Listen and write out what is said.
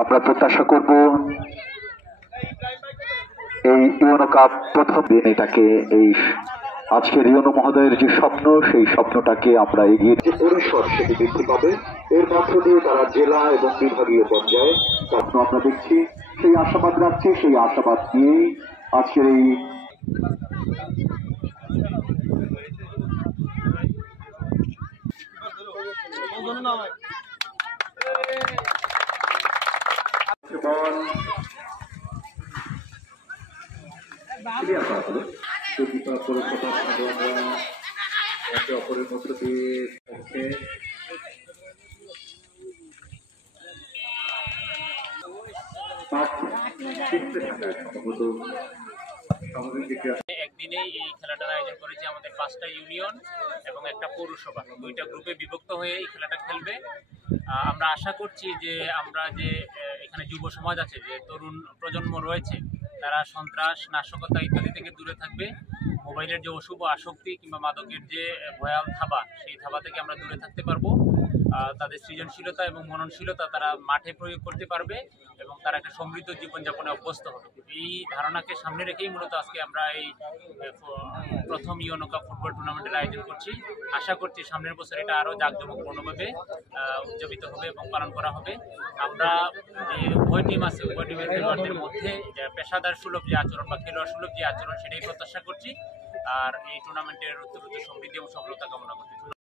আমরা প্রত্যাশা করব এই ইউনো কাপ প্রথম দিন এটাকে এই আজকের ইউনো মহোদয়ের যে স্বপ্ন সেই স্বপ্নটাকে আমরা এগিয়ে যে পরিসর সেটি বৃদ্ধি পাবে এর মধ্য দিয়ে তারা জেলা এবং বিভাগীয় পর্যায়ে স্বপ্ন আমরা দেখছি সেই আশাবাদ রাখছি সেই আশাবাদ নিয়েই আজকের এই একে অপরের মধ্য দিয়ে পক্ষে একদিনেই এই খেলাটার আয়োজন করেছি আমাদের 5টা ইউনিয়ন এবং একটা পৌরসভা, 2টা গ্রুপে বিভক্ত হয়ে এই খেলাটা খেলবে। আমরা আশা করছি যে আমরা যে এখানে যুব সমাজ আছে, যে তরুণ প্রজন্ম রয়েছে, তারা সন্ত্রাস, নাশকতা ইত্যাদি থেকে দূরে থাকবে। মোবাইলের যে অশুভ আসক্তি কিংবা মাদকের যে ভয়াল থাবা, সেই থাবা থেকে আমরা দূরে থাকতে পারবো। তাদের সৃজনশীলতা এবং মননশীলতা তারা মাঠে প্রয়োগ করতে পারবে এবং তারা একটা সমৃদ্ধ জীবনযাপনে অভ্যস্ত হবে। এই ধারণাকে সামনে রেখেই মূলত আজকে আমরা এই প্রথম ইউনো কাপ ফুটবল টুর্নামেন্টের আয়োজন করছি। আশা করছি সামনের বছর এটা আরও জাঁকজমকপূর্ণভাবে উদযাপিত হবে এবং পালন করা হবে। আমরা যে উভয় টিম আছে, উভয় টিমের খেলোয়াড়দের মধ্যে পেশাদার সুলভ যে আচরণ বা খেলোয়াড় সুলভ যে আচরণ, সেটাই প্রত্যাশা করছি। আর এই টুর্নামেন্টের উত্তরোত্তর সমৃদ্ধি এবং সফলতা কামনা করছি।